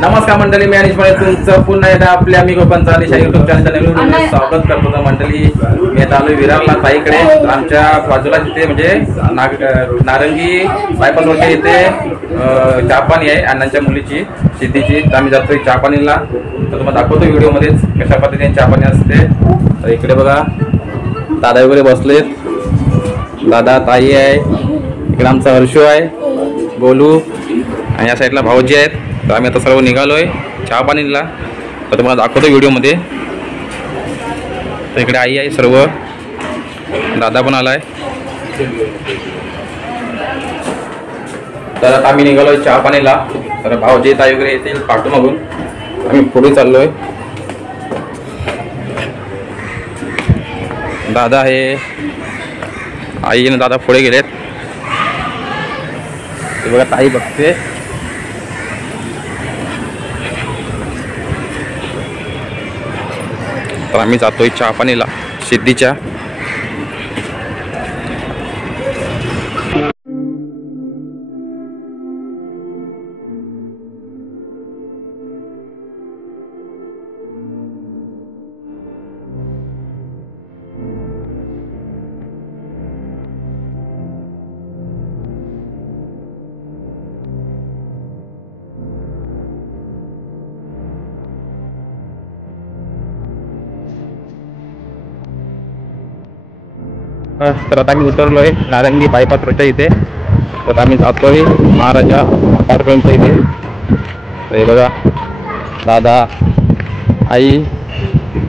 नमस्कार मंडळी, मी अनिश म्हणे तुमचं पुन्हा एकदा आपल्या मी गोपनचा आणि शाही युट्यूब चॅनलच्या नवीन स्वागत करतो. तर मंडळी, मी आता आलोय विरारला ताईकडे. आमच्या बाजूला तिथे म्हणजे नारंगी बायपास रोडच्या इथे चहापाणी आहे अण्णांच्या मुलीची सिद्धीची. तर आम्ही जातोय चहापाणीला. तर तुम्हाला दाखवतो व्हिडिओमध्येच कशा पद्धतीने चहापाणी असते. तर इकडे बघा दादा वगैरे बसलेत, दादा ताई आहे, इकडे आमचा हर्षू आहे, गोलू आणि या साईडला भाऊजी आहेत. तर आम्ही आता सर्व निघालोय चहापाणीला. तर तुम्हाला दाखवतो व्हिडिओमध्ये. तर इकडे आई आहे, सर्व दादा पण आलाय. तर आता आम्ही निघालोय चहापाणीला. तर भाऊजी ताई वगैरे येतील पाठीमागून, आम्ही पुढे चाललोय. दादा आहे, आई आणि दादा पुढे गेलेत. ते बघा ताई बघते. तर आम्ही जातोय चहापाणीला सिद्धीच्या. तर आता आम्ही उतरलोय नारंगी बायपास रोडच्या इथे. तर आम्ही जातोय महाराजा अपार्टमेंटच्या इथे. तर हे बघा दादा, आई,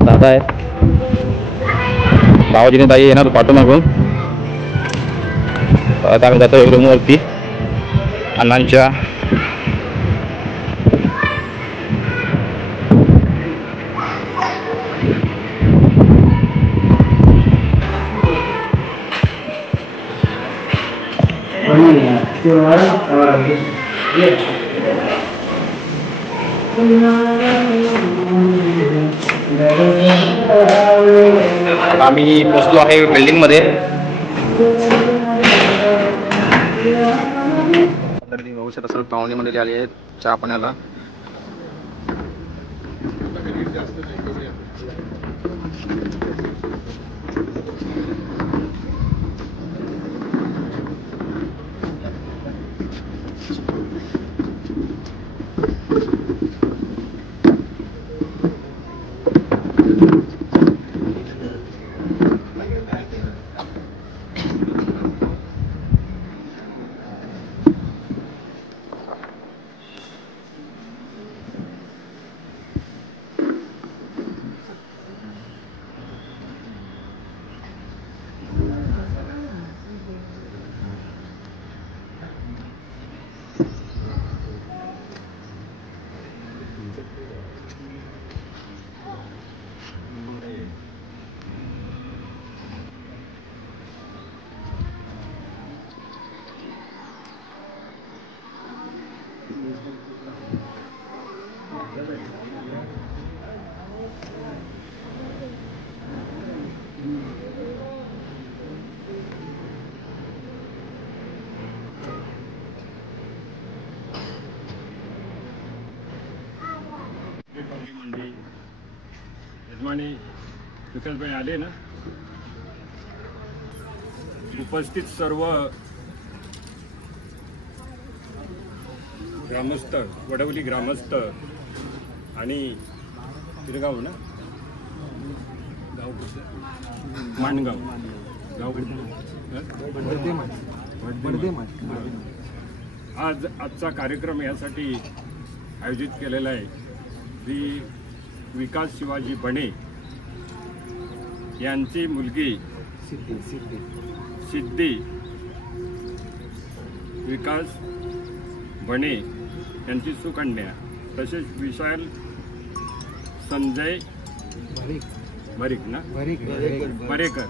दादा आहे, भाऊजीने ताई येणार पाठीमागून. आता आम्ही जातोय रूमवरती अण्णांच्या. आम्ही पोचलो आहे बिल्डिंग मध्ये. बघू शकता सर्व पाहुणे मंडळी आली आहेत चहा पाण्याला. यजमानी विकासबाई आले ना. उपस्थित सर्व ग्रामस्थ, वडवली ग्रामस्थ आणि तिरगाव ना गाव माणगाव गाव आजचा कार्यक्रम यासाठी आयोजित केलेला आहे. श्री विकास शिवाजी बणे यांची मुलगी सिद्धी विकास बणे यांची सुकन्या, तसेच विशाल संजय परेकर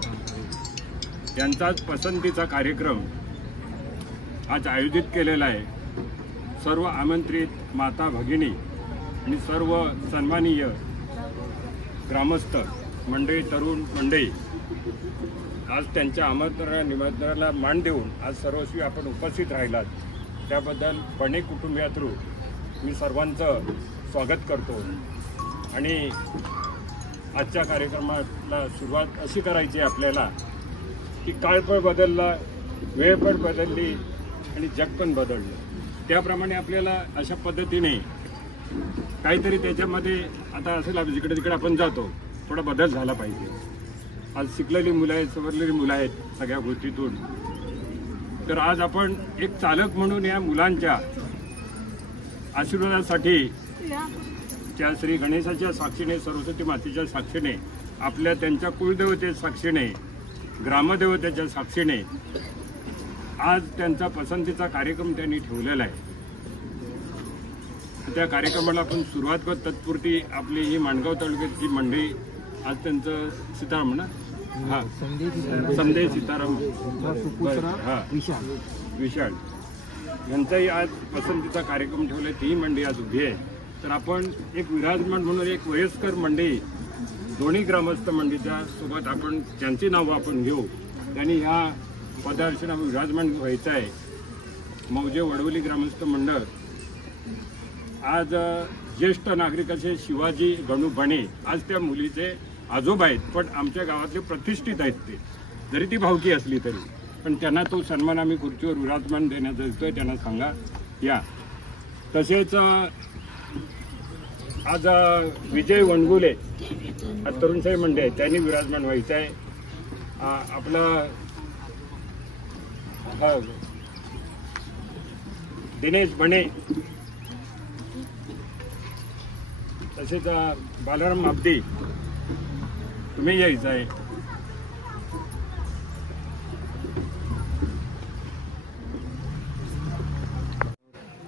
यांचाच पसंतीचा कार्यक्रम आज आयोजित केलेला आहे. सर्व आमंत्रित माता भगिनी आणि सर्व सन्माननीय ग्रामस्थ मंडळी, तरुण मंडळी आज त्यांच्या निमंत्रणाला मान देऊन आज सर्वस्वी आपण उपस्थित राहिलात त्याबद्दल बणे कुटुंबियातून मी सर्वांचं स्वागत करतो आणि आजच्या कार्यक्रमाला सुरुवात अशी करायची आहे आपल्याला की काळ पण बदलला, वेळ पण बदलली आणि जग पण बदललं. त्याप्रमाणे आपल्याला अशा पद्धतीने काहीतरी त्याच्यामध्ये आता असं जिकडे तिकडे आपण जातो थोडा बदल झाला पाहिजे. आज शिकलेली मुलं आहेत, सवरलेली मुलं आहेत सगळ्या गोष्टीतून. तर आज आपण एक चालक म्हणून या मुलांच्या आशीर्वादासाठी त्या श्री गणेशाच्या साक्षीने, सरस्वती मातेच्या साक्षीने, आपल्या त्यांच्या कुलदेवतेच्या साक्षीने, ग्रामदेवतेच्या साक्षीने आज त्यांचा पसंतीचा कार्यक्रम त्यांनी ठेवलेला आहे. त्या कार्यक्रमाला आपण सुरुवात करत तत्पुरती आपली ही माणगाव तालुक्याची मंडळी आज त्यांचं सीताराम ना हा संदेश सीताराम हा विशाल यांचाही आज पसंतीचा कार्यक्रम ठेवला. ती मंडळी आज उभी आहे. तर आपण एक विराजमान म्हणून एक वयस्कर मंडळी दोन्ही ग्रामस्थ मंडळीच्या सोबत आपण त्यांची नावं आपण घेऊ. त्यांनी ह्या पदार्चना विराजमान व्हायचं आहे. मौजे वडवली ग्रामस्थ मंडळ आज ज्येष्ठ नागरिक असे शिवाजी गणू बने आज त्या मुलीचे आजोबा आहेत, पण आमच्या गावातले प्रतिष्ठित आहेत ते, जरी ती भावकी असली तरी. पण त्यांना तो सन्मान आम्ही खुर्चीवर विराजमान देण्याचा येतोय. त्यांना सांगा या. तसेच आज विजय वनगुले तरुणशाही मंडळ आहे, त्यांनी विराजमान व्हायचं आहे. आपला दिनेश बने, तसेच बालाराम अब्दी तुम्ही यायचं आहे.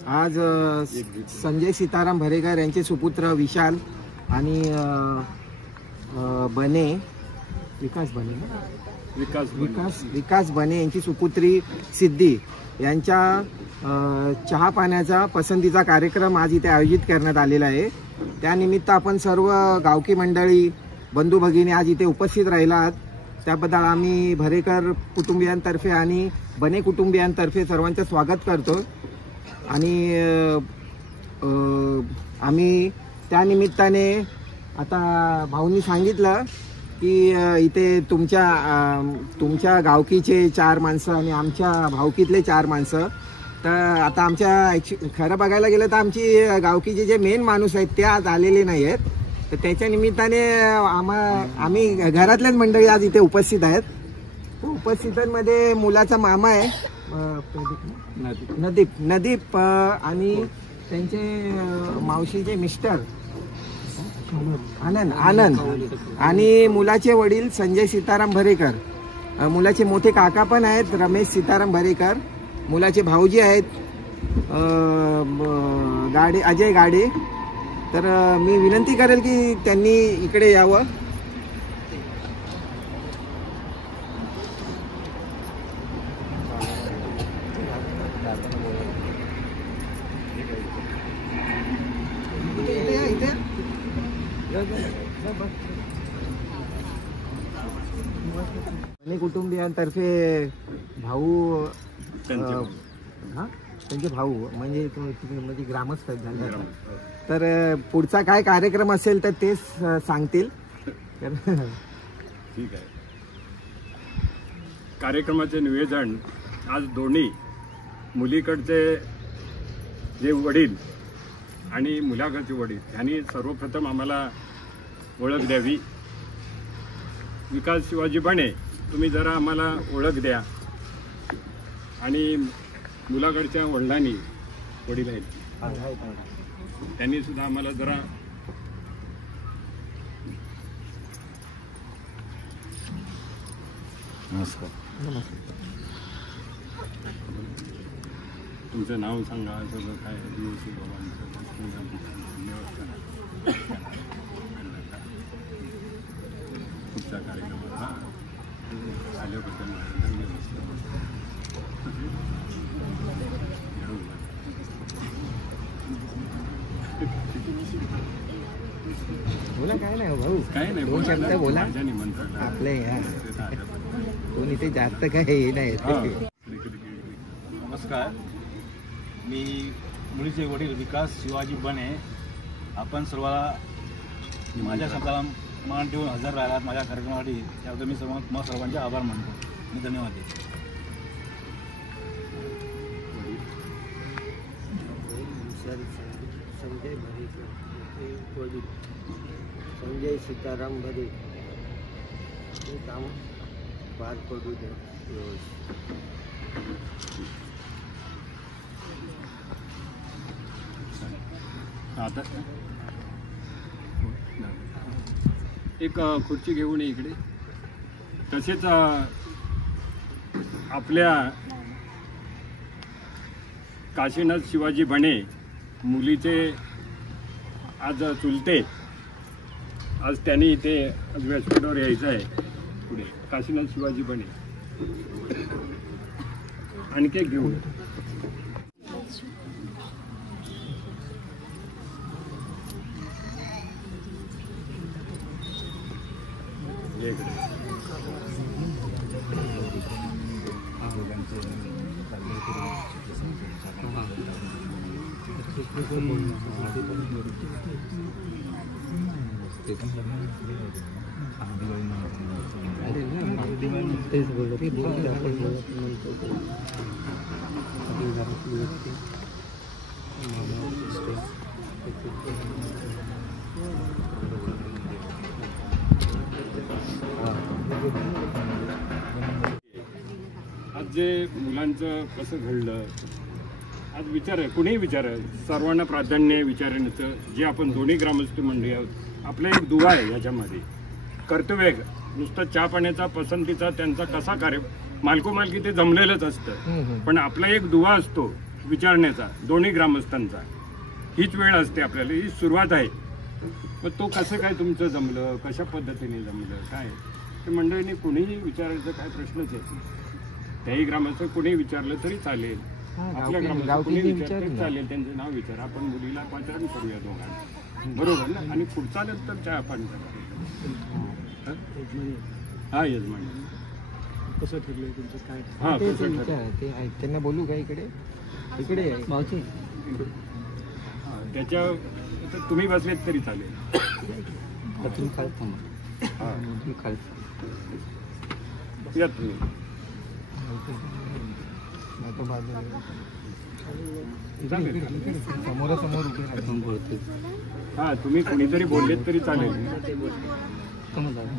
आज संजय सीताराम भरेकर यांचे सुपुत्र विशाल आणि बने विकास बने यांची सुपुत्री सिद्धी यांच्या चहा पाण्याचा पसंतीचा कार्यक्रम आज इथे आयोजित करण्यात आलेला आहे. त्यानिमित्त आपण सर्व गावकी मंडळी बंधू भगिनी आज इथे उपस्थित राहिला आहात. त्याबद्दल आम्ही भरेकर कुटुंबियांतर्फे आणि बने कुटुंबियांतर्फे सर्वांचं स्वागत करतो. आणि आम्ही त्यानिमित्ताने आता भाऊंनी सांगितलं की इथे तुमच्या गावकीचे 4 माणसं आणि आमच्या भावकीतले 4 माणसं. तर आता आमच्या खरं बघायला गेलं तर आमची गावकीचे जे मेन माणूस आहेत ते आज आलेले नाही आहेत. तर त्याच्या निमित्ताने आम्ही घरातल्याच मंडळी आज इथे उपस्थित आहेत. उपस्थितांमध्ये मुलाचा मामा आहे नदीप आणि त्यांचे मावशीचे मिस्टर आनंद आणि मुलाचे वडील संजय सीताराम भरेकर. मुलाचे मोठे काका पण आहेत रमेश सीताराम भरेकर. मुलाचे भाऊजी आहेत अजय गाडे. तर मी विनंती करेल की त्यांनी इकडे यावं. कुटुंबियांतर्फे भाऊ त्यांचे भाऊ म्हणजे ग्रामस्थ झाले. तर पुढचा काय कार्यक्रम असेल तर तेच सांगतील. ठीक आहे. कार्यक्रमाचे निवेदन आज दोन्ही मुलीकडचे जे वडील आणि मुलाकडचे वडील यांनी सर्वप्रथम आम्हाला ओळख द्यावी. विकास शिवाजी बने तुम्ही जरा आम्हाला ओळख द्या. आणि मुलाकडच्या वडिलांनी वडील आहेत त्यांनी सुद्धा आम्हाला जरा नमस्कार. तुमचं नाव सांगा, सगळं काय दिवशी बाबांचं पुढचा कार्यक्रम आल्याबद्दल बोला. काय नाही भाऊ, काय नाही, 2 शब्द बोला. निमंत्रण आपले कोण इथे जास्त काय हे नाही. नमस्कार, मी मुलीचे वडील विकास शिवाजी बने आपण सर्वाला माझ्या शब्दाला मान देऊन हजर राहिलात माझ्या कार्यक्रमासाठी त्याबद्दल मी सर्वांचे आभार मानतो आणि धन्यवाद देतो. संजय भरे संजय सीताराम भरे हे काम पार पडू दे आता एक खुर्ची घेऊन ये इकडे. तसेच आपल्या काशीनाथ शिवाजी बने मुलीचे आज चुलते, आज त्यांनी इथे व्यासपीठावर यायचं आहे. पुढे काशीनाथ शिवाजी बने आणखी एक घेऊन आज जे मुलांचं कसं घडलं, आज विचार आहे, कुणीही विचार आहे, सर्वांना प्राधान्य विचारण्याचं जे आपण दोन्ही ग्रामस्थ मंडळी आहोत. आपला एक दुवा आहे याच्यामध्ये, कर्तव्य नुसतं चहा पाण्याचा पसंतीचा त्यांचा कसा कार्य मालकोमालकी ते जमलेलंच असतं, पण आपला एक दुवा असतो विचारण्याचा दोन्ही ग्रामस्थांचा. हीच वेळ असते आपल्याला, ही सुरुवात आहे. पण तो कसं काय तुमचं जमलं, कशा पद्धतीने जमलं काय ते मंडळीने कुणीही विचारायचं काय प्रश्नच येत नाही. त्याही ग्रामस्थ कुणी विचारलं तरी चालेल, आपल्या ग्रामस्थ कुणी विचारलं तरी चालेल, त्यांचं नाव विचार. आपण मुलीला पाचारण करूया दोघांना, बरोबर ना. आणि पुढचा नंतर चहा पाणी हा यजमान कसं ठरलंय तुमचं काय? हा कसं ठरलं त्यांना बोलू का? इकडे इकडे मावशी त्याच्या तुम्ही बसलेत तरी चालेल. या तुम्ही समोरासमोर हा तुम्ही कोणीतरी बोललेत तरी चालेल.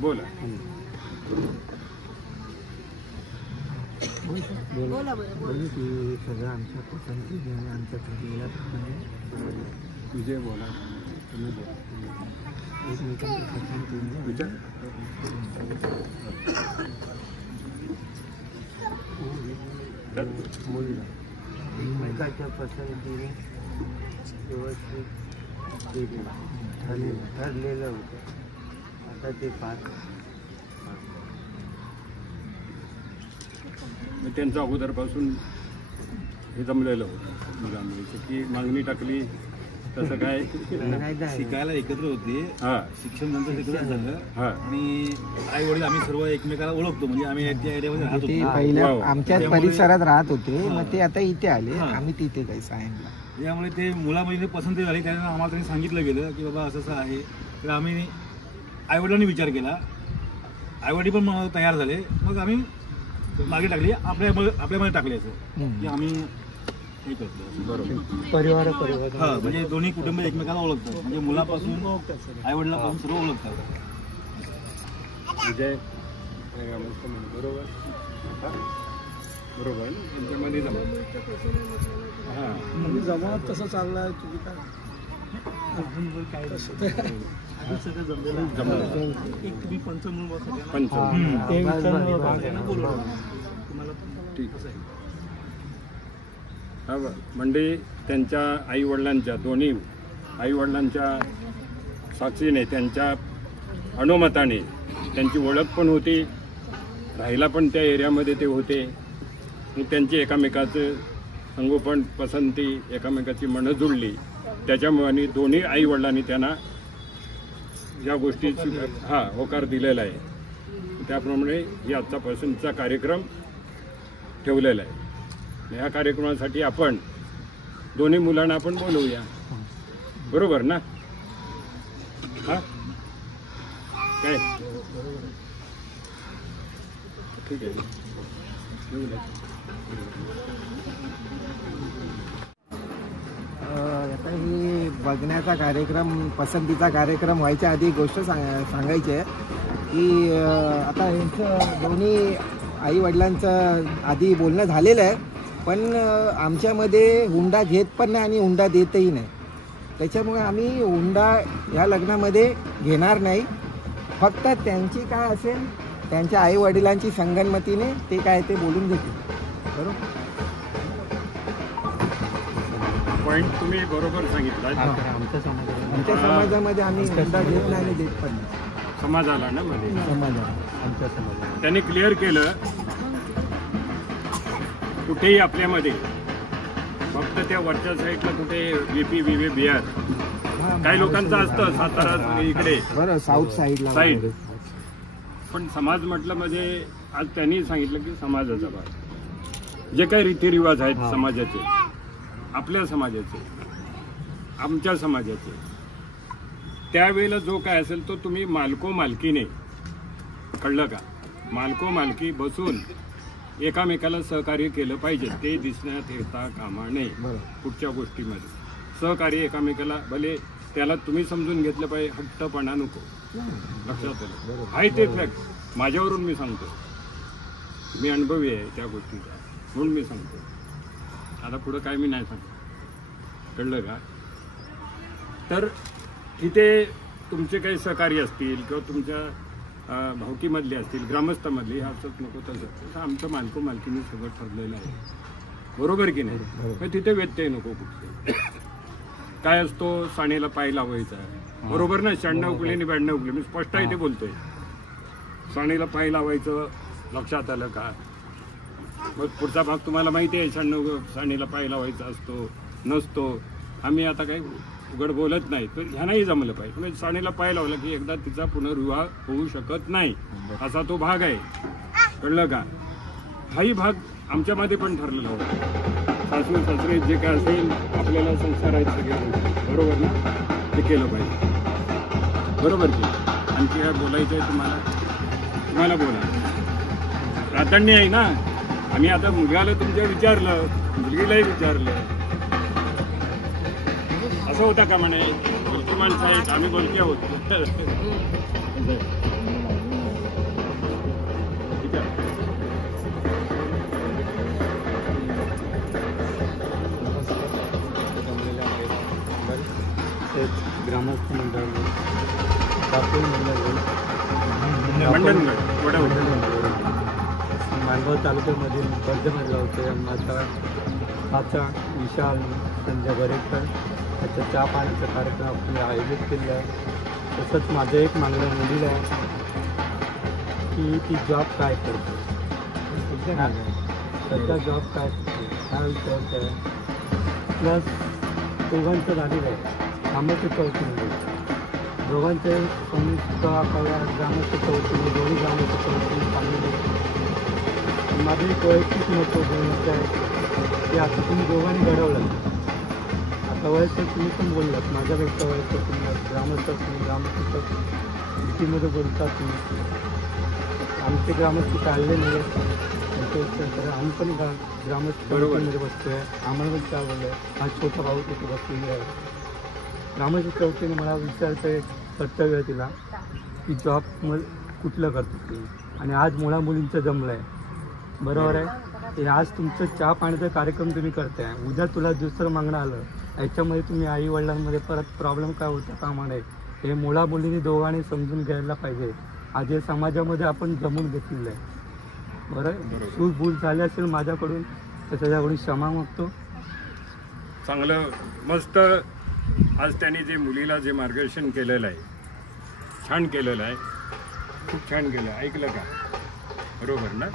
बोला. बोलू की सगळं आमच्या पसंती आणि आमच्या ठरलेला विजय बोला, तुम्ही बोला. विचार मुलगाच्या पसंतीने व्यवस्थित ठरलेलं होतं. आता ते त्यांचं अगोदरपासून हे जमलेलं होतं मुलामुलीचं की मागणी टाकली तसं काय शिकायला एकत्र होते, हा शिक्षण नंतर एकत्र झालं. हा आणि आई वडील आम्ही सर्व एकमेकाला ओळखतो, म्हणजे आम्ही त्या एरियामध्ये राहत ते होतो. पहिल्या वा. आमच्याच परिसरात राहत होते, मग ते आता इथे आले, आम्ही तिथे काही सायनला. त्यामुळे ते मुलामध्ये पसंती झाली. त्याने आम्हाला त्यांनी सांगितलं गेलं की बाबा असं असं आहे. तर आम्ही आईवडिलांनी विचार केला, आईवडील पण तयार झाले. मग आम्ही मागे टाकली, आपल्यामध्ये टाकले असं की आम्ही हे करतो. बरोबर. परिवार हा, म्हणजे दोन्ही कुटुंब एकमेकाला ओळखतात, म्हणजे मुलापासून आईवडिलापासून सर्व ओळखतात. विजय बरोबर. बरोबर त्यांच्यामध्ये जमा तसं चाललाय तुम्ही काय म्हणजे त्यांच्या आईवडिलांच्या दोन्ही आईवडिलांच्या साक्षीने त्यांच्या अनुमताने त्यांची ओळख पण होती, राहायला पण त्या एरियामध्ये ते होते. आणि त्यांची एकामेकाचं संगोपन पसंती एकामेकाची मनं जुळली. त्याच्यामुळे दोन्ही आईवडिलांनी त्यांना या गोष्टीची होकार दिलेला आहे. त्याप्रमाणे ही आजचा पसंतीचा कार्यक्रम ठेवलेला आहे. या कार्यक्रमासाठी आपण दोन्ही मुलांना आपण बोलवूया, बरोबर ना? हा काय ठीक आहे. आता ही बघण्याचा कार्यक्रम, पसंतीचा कार्यक्रम व्हायच्या आधी एक गोष्ट सांगायची आहे की आता यांचं दोन्ही आई वडिलांचं आधी बोलणं झालेलं आहे, पण आमच्यामध्ये हुंडा घेत पण नाही आणि हुंडा देतही नाही. त्याच्यामुळे आम्ही हुंडा ह्या लग्नामध्ये घेणार नाही. फक्त त्यांची काय असेल, त्यांच्या आई वडिलांची संगनमतीने ते काय ते बोलून घेतील. बरोबर, पॉइंट तुम्ही बरोबर सांगितला. आमच्या समाजामध्ये आम्ही हुंडा घेत नाही आणि देत पण नाही. समाजाला ना मध्ये आमच्या समाजात त्यांनी क्लिअर केलं, कुठेही आपल्यामध्ये फक्त त्या वरच्या साईडला कुठे बीपी बीबी बिहार काही लोकांचं असतं, सातारा इकडे बरं साऊथ साईडला साईड. पण समाज म्हटलं म्हणजे आज त्यांनी सांगितलं की समाजाचा भाग, जे काही रीतिरिवाज आहेत समाजाचे, आपल्या समाजाचे, आमच्या समाजाचे, त्यावेळेला जो काय असेल तो तुम्ही मालको मालकीने, कळलं का? मालको मालकी बसून एकामेकाला सहकार्य केलं पाहिजे. ते दिसण्यात येता कामा नये. कुठच्या गोष्टीमध्ये सहकार्य एकामेकाला, भले त्याला तुम्ही समजून घेतलं पाहिजे, हट्टपणा नको. लक्षात आलं? आहे ते फॅक्ट, माझ्यावरून मी सांगतो, मी अनुभवी आहे त्या गोष्टीचा, म्हणून मी सांगतो. आता पुढं काय मी नाही सांगतो, कळलं का? तर तिथे तुमचे काही सहकारी असतील किंवा तुमच्या भावकीमधले असतील, ग्रामस्थामधली, असंच नको तसं आमचं मालको मालकीने सगळं ठरलेलं आहे, बरोबर की नाही? मग तिथे व्यत्यय नको कुठे. काय असतो, साणीला पाय लावायचा, बरोबर ना? 96 उकली आणि 92 उकली, मी स्पष्ट इथे बोलतोय. साणीला पाय लावायचं, लक्षात आलं का? मग पुढचा भाग तुम्हाला माहिती आहे, 96 साणीला पाय लावायचा असतो नसतो. आम्ही आता काही उघड बोलत नाही, तर ह्यानाही जमलं पाहिजे. म्हणजे साणीला पाय लावला की एकदा तिचा पुनर्विवाह होऊ शकत नाही, असा तो भाग आहे, कळलं का? हाही भाग आमच्यामध्ये पण ठरलेला होता. सासू सासरे जे काय असेल, आपल्याला संसार आहेत सगळे, बरोबर ना? ते केलं पाहिजे, बरोबर की? आणखी काय बोलायचं आहे तुम्हाला बोला, प्राधान्य आहे ना. आम्ही आता मुलगाला तुमच्या विचारलं, मुलगीलाही विचारलं, असं होता का म्हणे? बोलकी माणसं आहेत, आम्ही बोलकी आहोत. ठीक आहे. ग्रामस्थ मंडळ माणगाव तालुक्यामधील बर्धमान गावचे माझा हाचा विशाल संजय बरेकर त्याच्या चहा पाण्याचा कार्यक्रम आपण आयोजित केलेला आहे. तसंच माझं एक मागणं मुलीला आहे की ती जॉब काय करते, सध्या जॉब काय करते हा विचारत आहे. प्लस दोघांचं झालेलं आहे, कामाचं चौथीमध्ये दोघांचे सुद्धा पगार ग्रामाच्या चौथीने, दोन्ही ग्रामाच्या चौथीने चांगले. माझं एक वैयक्तिक मत बोलण्याचं आहे की आता तुम्ही दोघांनी घडवलं. आता वयस्कर तुम्ही पण बोललात, माझ्यापेक्षा वयस्कर तुम्ही ग्रामस्थ, तुम्ही ग्रामस्थ सिटीमध्ये बोलतात तुम्ही. आमचे ग्रामस्थ चालले नाही तर आम्ही पण ग्रामस्थ चौकीमध्ये बसतो आहे. आम्हाला पण काय बोललो आहे, हा छोटा भाऊ तिथे बसलेला आहे. ग्रामस्थ चौकीने मला विचारायचं एक कर्तव्य आहे तिला की जॉब मग कुठलं करतो तुम्ही, आणि आज मुला मुलींचं जमलं आहे, बरोबर आहे. हे आज तुमचं चहा पाण्याचा कार्यक्रम तुम्ही करताय, उद्या तुला दुसरं मागणं आलं, याच्यामध्ये तुम्ही आई वडिलांमध्ये परत प्रॉब्लेम काय होतं कामा नये. हे मुला मुलींनी दोघांनी समजून घ्यायला पाहिजे. आज हे समाजामध्ये आपण जमून घेतलेलं आहे, बरं. सूट भूल झाली असेल माझ्याकडून तर त्याच्याकडून क्षमा मागतो. चांगलं मस्त. आज त्यांनी जे मुलीला जे मार्गदर्शन केलेलं आहे, छान केलेलं आहे, खूप छान केलं. ऐकलं का? बरोबर ना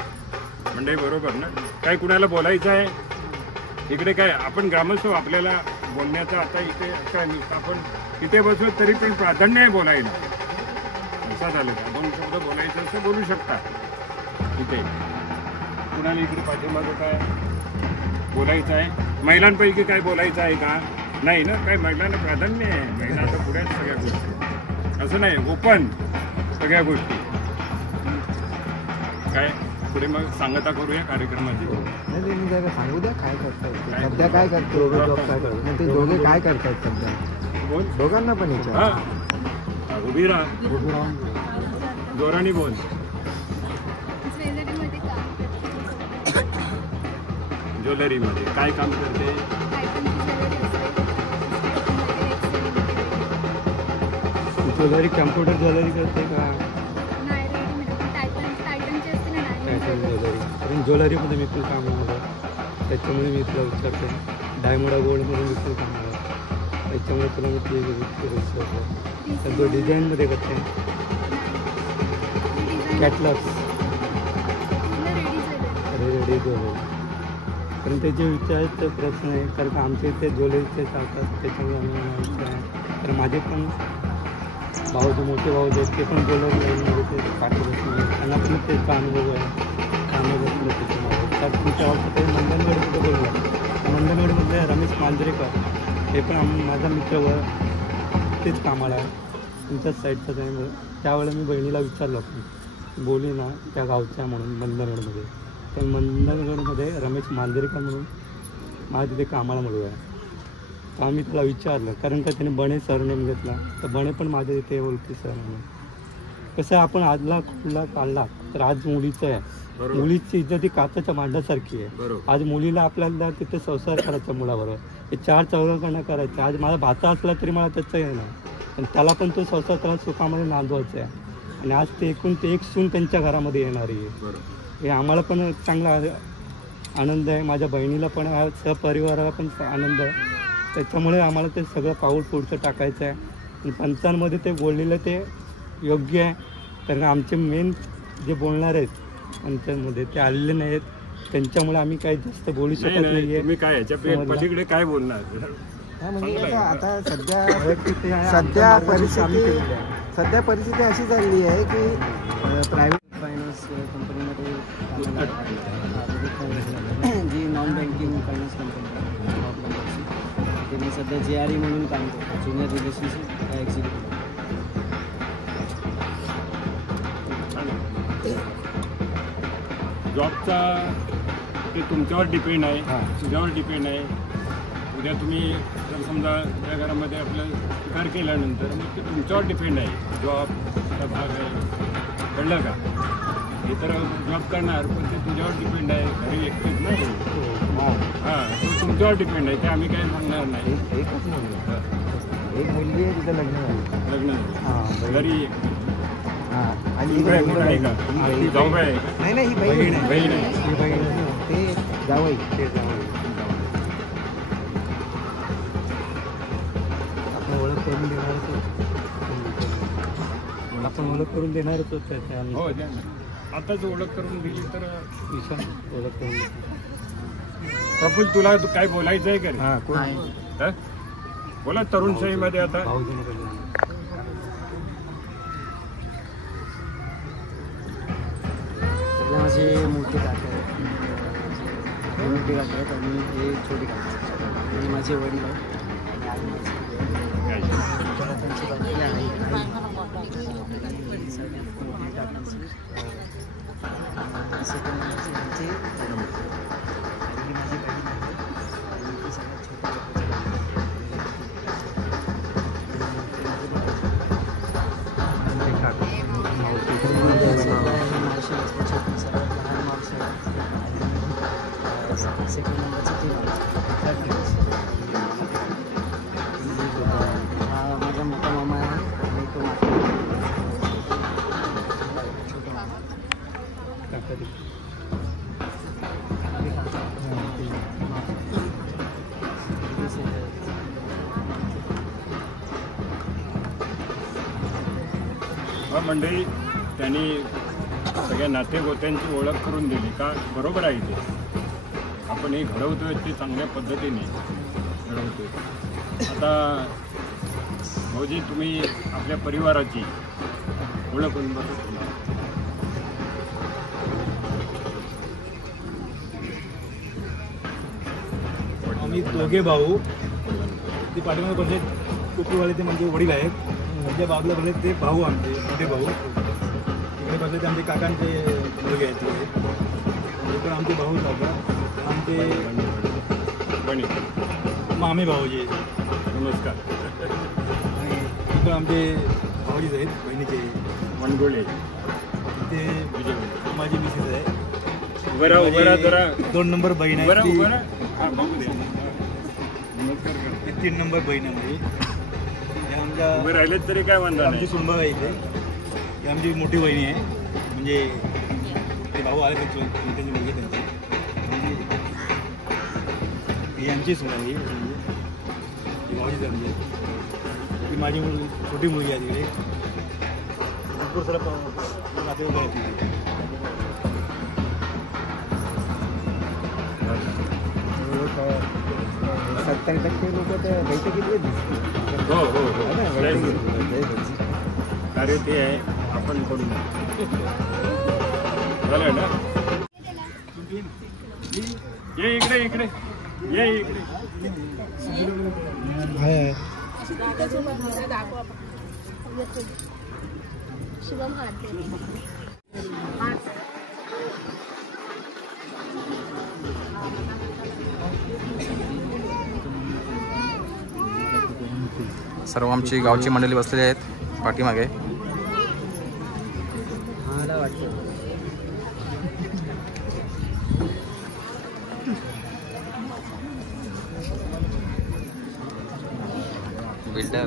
म्हणजे? बरोबर ना? काय कुणाला बोलायचं आहे इकडे? काय आपण ग्रामस्थ, आपल्याला बोलण्याचं आता इथे काय नाही, आपण तिथे बसलो तरी पण प्राधान्य आहे बोलायला. लक्षात आलं का? 2 शब्द बोलायचं असं बोलू शकता तिथे. कुणाला इकडे पाठीमागं काय बोलायचं आहे? महिलांपैकी काय बोलायचं आहे का? नाही ना, काय महिलांना प्राधान्य आहे, महिला आता पुढे आहेत सगळ्या गोष्टी, असं नाही, ओपन सगळ्या गोष्टी. काय पुढे मग सांगता करूया कार्यक्रमाची. नाही ते मी जरा सांगू द्या काय करतात सध्या, काय करतो ते दोघे काय करतात सध्या, बोल, दोघांना पण विचार. हा उभी राहा, जोराने बोल. ज्वेलरीमध्ये काम करते. ज्वेलरीमध्ये काय काम करते? ज्वेलरी कम्प्युटर ज्वेलरी करते का? Titan jewellery. कारण ज्वेलरीमध्ये मी पण काम आहे, त्याच्यामुळे मी तुला विचारते. डायमंड गोल्डमध्ये मी पण काम आहे, त्याच्यामुळे तुला मी ते विचारतो. तर तो डिझाईनमध्ये करते, कॅटलॉग्स, रेडी ज्वेलरी. कारण त्याचे विचारायचे प्रश्न आहे, कारण का आमच्या इथे ज्वेलरीचे चालतात, त्याच्यामुळे आम्ही तर माझे पण भाऊ जे मोठे भाऊ जे ते पण ज्वेलरी लाईनमध्ये ते पाठी बसले, त्यांना पण त्याचा अनुभव आहे, चांगलं बसलं त्याच्यामध्ये. तर तुमच्या वाटतं ते मंडणगड कुठं बोललं, मंडणगडमधले रमेश मांजरेकर हे पण माझा मित्र व तेच कामाला आहे, तुमच्याच साईडचाच आहे. त्यावेळेला मी बहिणीला विचारलं की बोली ना त्या गावच्या म्हणून मंडणगडमध्ये, तर मंडणगडमध्ये रमेश मांजरेकर म्हणून माझ्या तिथे कामाला मिळू आहे. तर आम्ही त्याला विचारलं, कारण का त्याने बणे सरनेम घेतला, तर बणे पण माझ्या तिथे ओळखी सर म्हणून. कसं आहे, आपण आजला कुठला काढला तर आज मुलीचं आहे, मुलीची इज्जत ही काचाच्या मांडासारखी आहे. आज मुलीला आपल्याला तिथे संसार करायचा मुलाबरोबर, हे 4 चौघांना करायचं. आज माझा भाचा असला तरी मला त्याचं हे नाही, पण त्याला पण तो संसार त्याला सुखामध्ये नांदवायचा आहे. आणि आज ते एक सून त्यांच्या घरामध्ये येणारी आहे, हे आम्हाला पण चांगला आनंद आहे, माझ्या बहिणीला पण सहपरिवाराला पण आनंद आहे. त्याच्यामुळे आम्हाला ते सगळं पाऊल पुढचं टाकायचं आहे. आणि पंचांमध्ये ते बोललेलं ते योग्य आहे, कारण आमचे मेन जे बोलणार आहेत पंचांमध्ये ते आलेले नाही आहेत, त्यांच्यामुळे आम्ही काही जास्त बोलू शकत नाही आहे. तुम्ही काय याच्या पलीकडे काय बोलणार? म्हणजे आता सध्या परिस्थिती अशी चालली आहे की प्रायव्हेट फायनान्स कंपनीमध्ये जी नॉन बँकिंग फायनान्स कंपनी ते मी सध्या JRE म्हणून काम करतो, ज्युनियर रिलेशनशिप एक्झिक्युटिव्ह. जॉबचा ते तुमच्यावर डिपेंड आहे, तुझ्यावर डिपेंड आहे. उद्या तुम्ही जर समजा त्या घरामध्ये आपलं स्वीकार केल्यानंतर मग ते तुमच्यावर डिपेंड आहे, जॉबचा भाग आहे, कळलं का? हे तर जॉब करणार पण ते तुझ्यावर डिपेंड आहे, घरी एकटेच नाही. हां, तो तुमच्यावर डिपेंड आहे, ते आम्ही काही सांगणार नाही. एकच मुलगी, एक मुलगी आहे, तिचं लग्न झालं. लग्न घरी आणि जाऊ आहे. नाही ही बहीण आहे, बहीण आहे. ही बहीण आहे, ते जावई, आपण ओळख करून देणारच होत त्याच्या. हो, द्या ना. आताच ओळख करून दिली तर विशाल ओळख करून प्रफुल, तुला काय बोलायचं आहे का रे? हं? बोला तरुणशाहीमध्ये आता. माझे मोठे काका आहेत, मोठे काका आहेत आणि हे छोटे काका आहेत, आणि माझे वडील आहेत आणि त्यांची बाकी आहे. सेकंड नंबरचा हा माझा मोठा मामा आहे आणि तो छोटा मामा. मंडळी त्यांनी सगळ्या नातेगोत्यांची ओळख करून दिली का? बरोबर आहे ते. आपण हे घडवतोय ते चांगल्या पद्धतीने घडवतोय. आता भाऊजी, तुम्ही आपल्या परिवाराची ओळख करून बघा. आम्ही दोघे भाऊ, ते पाठीमागे बसले कुकूवाले ते म्हणजे वडील आहेत, त्यांच्या बाजूला बसले ते भाऊ आमचे मोठे भाऊ, इकडे बसले ते आमचे काकांचे मुलगे आहेत ते पण आमचे भाऊ जातात, आमचे बणी मामे भाऊजी नमस्कार इकडं आमचे भाऊजीच आहेत बहिणीचे मनगोळे ते माझी मिसेस आहे, उभं जरा 2 नंबर बहीण आहे उभं ती, राहा. हा, बघू दे. नमस्कार करा. ती 3 नंबर बहीण आहे माझी. हे आमच्या उभे राहिलेत तरी काय वांधा आमची नाही. सुनबाई आहे इथे, ही आमची मोठी बहिणी आहे, म्हणजे ते भाऊ आले त्यांची मुलगी त्यांची, म्हणजे ही आमची सुन आहे, ही भाऊची जमली, ही माझी छोटी मुलगी आहे तिकडे, भरपूर सारा नातेवाईक आहेत तिथे. 70% लोक तर बैठकीत येतील. हो कार्य ते आहे, आपण करू झालं ना. ये इकडे ये इकडे. शिवम हाते सर्व आमची गावची मंडळी बसलेली आहेत पाठीमागे. बिल्डर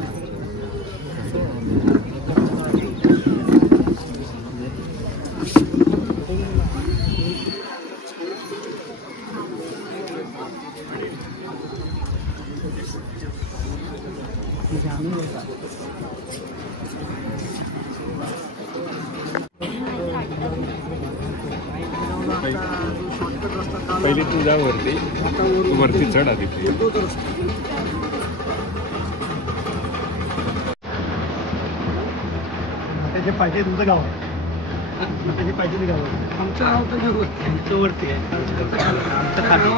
पहिले तू जा वरती, तू वरती चढ आधी. त्याचे पाहिजे तुमचं गाव आहे, त्याचे पाहिजे गाव आहे, आमचं गाव तर आमचं वरती आहे, आमचं खाली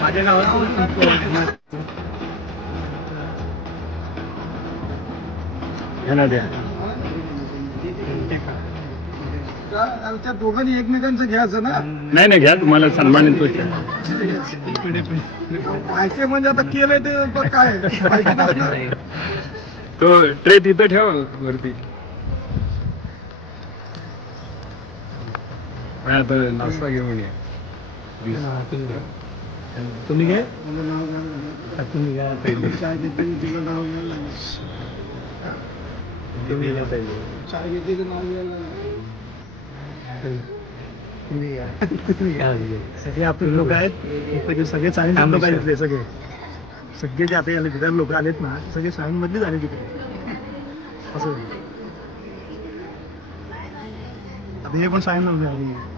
माझ्या गावात आमच्या दोघांनी एकमेकांचं घ्यायचं ना. नाही घ्या, तुम्हाला सन्मानित होईल. पाहिजे म्हणजे आता केलंय ते पण काय तो ट्रे तिथं ठेव वरती. आता नाश्ता घेऊन ये. तुम्ही घे, तुम्ही घ्या पहिले, चाय घेते तिचं नाव घ्यायला, तुम्ही घ्या पहिले, चाय घेते तिचं नाव घ्यायला, तुम्ही घ्या. सगळे आपले लोक आहेत, सगळे सायन्स लोक आहेत, सगळे जे आता विदार लोक आलेत ना, सगळे सायन्स मधलेच आले तिकडे. असं आता हे पण सायन्स नव्हते आले.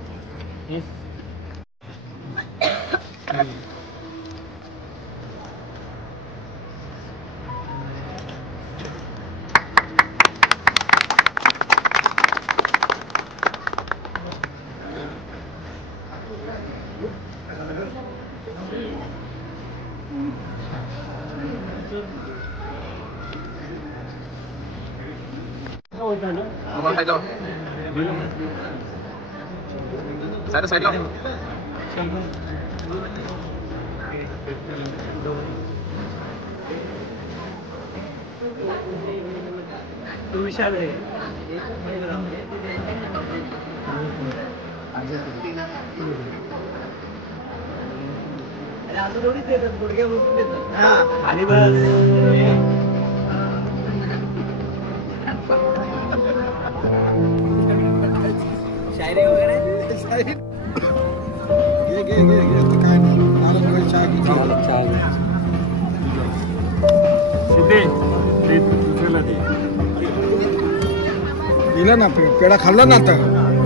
साईडला तो विशाल आहे. आणि बस शायरी वगैरे घे काय नाही, मला बघा चहा घे. दिला ना पेढा खाल्ला ना आता.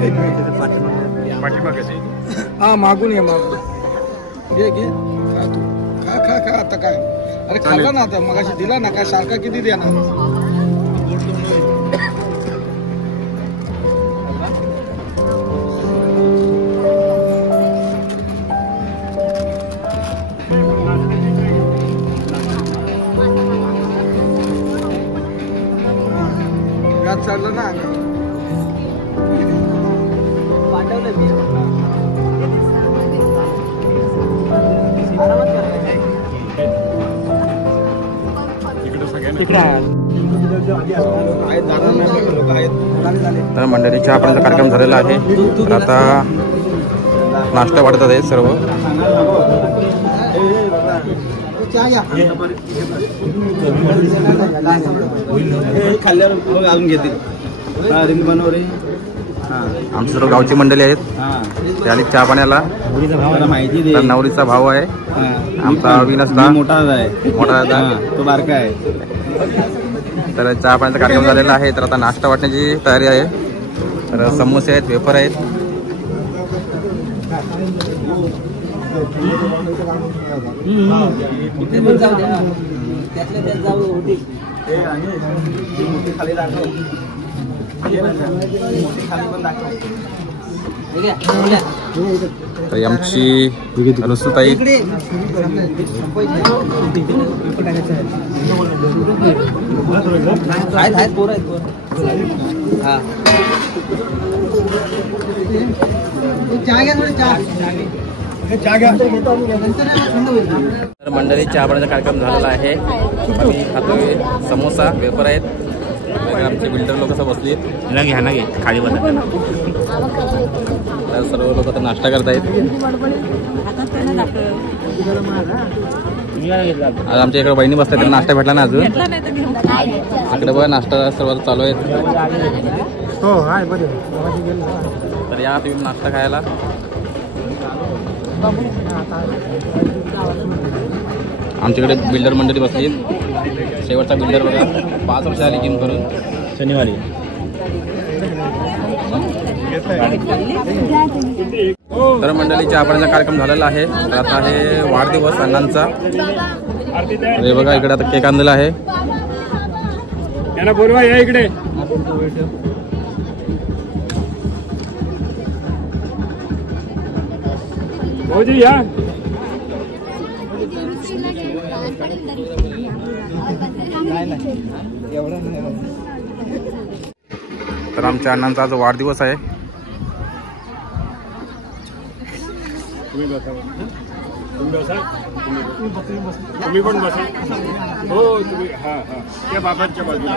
एक मिनिट पाठीमागे हा मागून ये, मागून घे खा तू, खा आता काय. अरे खाल्ला ना आता, मगाशी दिला ना, काय सारखा किती द्या ना. चढलं ना पाठवलं मी इकडे सगळ्यांना तर मंडळी चहा पाण्याचा कार्यक्रम झालेला आहे. तर आता नाश्ता वाढतात आहे सर्व. खाल्ल्यावर अजून घेतील बनवरे आमची सर्व गावची मंडळी आहेत. ते आली चहा पाण्याला. माहिती तर नवरीचा भाव आहे आमचा अविनाशदा, मोठा आहे मोठा दादा. तो बारका आहे. तर चहा पाण्याचा कार्यक्रम झालेला आहे. तर आता नाश्ता वाटण्याची तयारी आहे. तर समोसे आहेत, वेफर आहेत. तर आमची रसूताई तर मंडळी चहा पाण्याचा कार्यक्रम झालेला आहे. आम्ही खातोय समोसा, वेफर आहेत. आमचे बिल्डर लोक असं बसली घ्या ना घे खाली बघा. तर सर्व लोक आता नाश्ता करतायत. आज आमच्या इकडे बहिणी बसतात, त्यांना नाश्ता भेटला ना अजून. इकडे बघा नाश्ता सर्व चालू आहे. तर या तुम्ही नाश्ता खायला. आमच्याकडे बिल्डर मंडळी बसली. शेवटचा बिल्डर बघा 5 वर्ष आली जिम करून शनिवारी. तर मंडळी चहा पाण्याचा कार्यक्रम झालेला आहे. तर आता आहे वाढदिवस अण्णांचा. हे बघा इकडे आता केक आणलेला आहे. त्यांना बोलवा या इकडे. भाऊजी या. तर आमच्या अण्णांचा आज वाढदिवस आहे. तुम्ही बसा. तुम्ही बसा. तुम्ही पण बसा. हो तुम्ही. हा हा त्या बाबांच्या बाजूला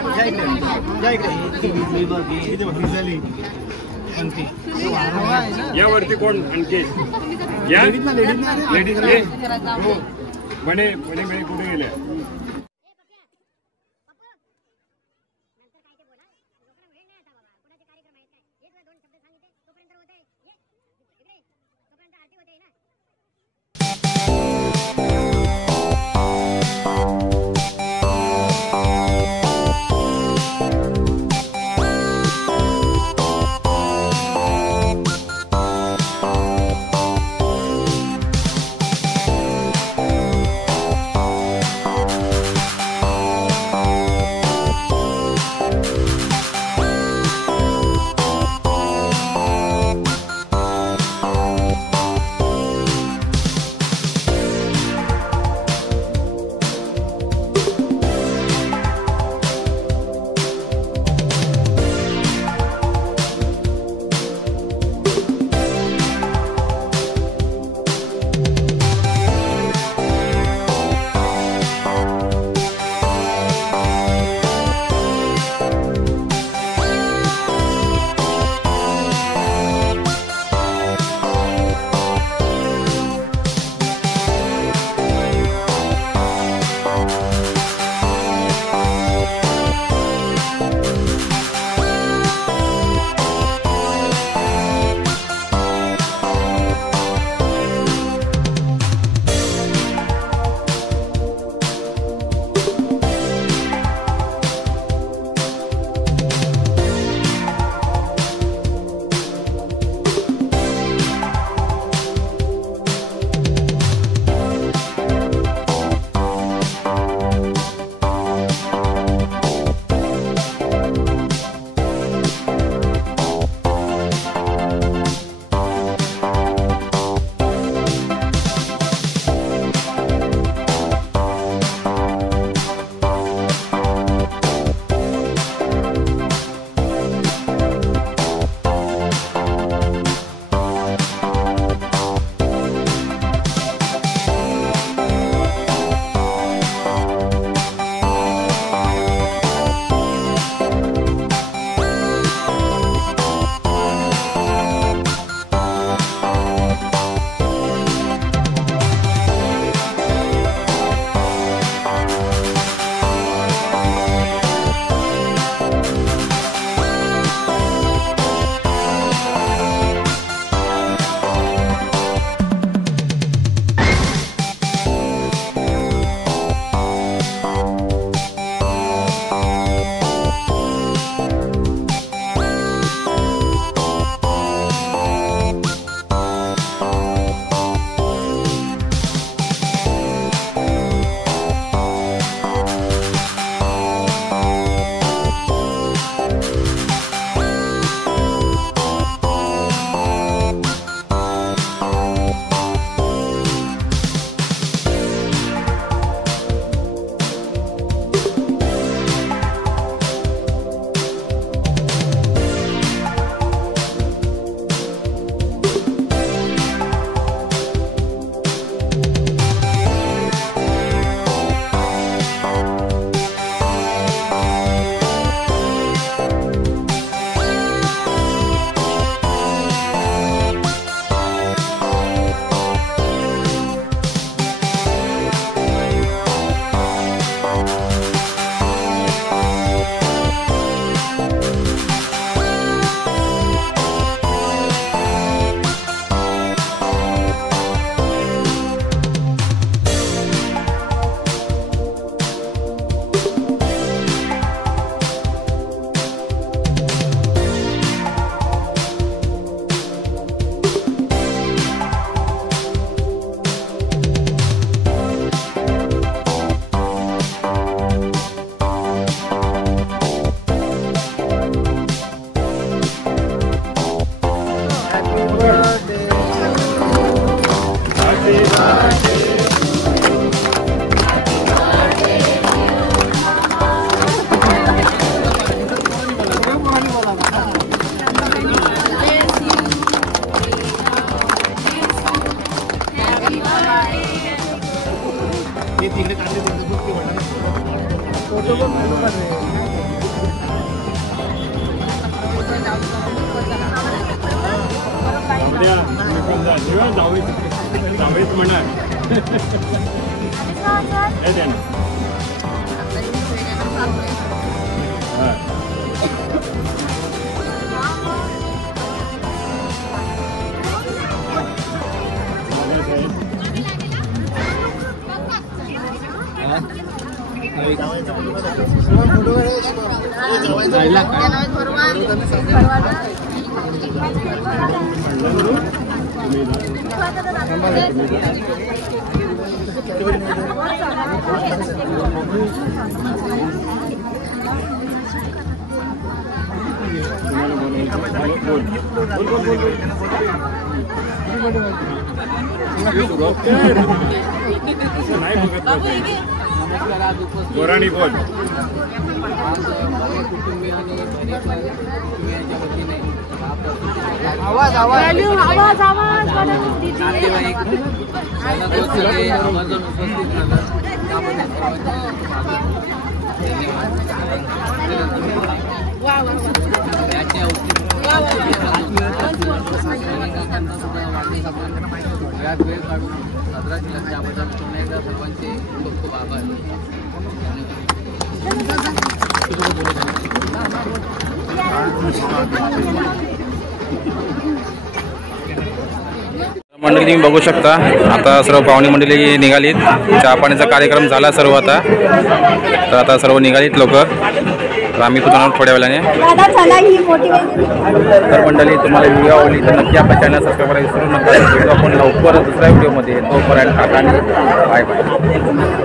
या. वरती कोण आणखी या. लेडीज म्हणे कुठे गेल्या. ना जावेत म्हणा हे द्या ना हा. जोराणी बोल आवाज आवाज नातेवाईक सगळे आवर्जून उपस्थित राहतात त्याबद्दल वेळ काढून साजरा केला त्याबद्दल पुन्हा एकदा सर्वांचे खूप खूप आभार. मंडळी तुम्ही बघू शकता आता सर्व पाहुणे मंडळी निघालीत. चहा पाण्याचा कार्यक्रम झाला सर्व आता. तर आता सर्व निघालीत लोक. तर आम्ही पुन्हा थोड्या वेळाने. तर मंडळी तुम्हाला व्हिडिओ आवडली तर नक्की आपल्या चॅनल सबस्क्राईब करायला विसरू नका. भेटू आपण लवकर दुसऱ्या व्हिडिओमध्ये. तोपर्यंत टाटा आणि बाय बाय.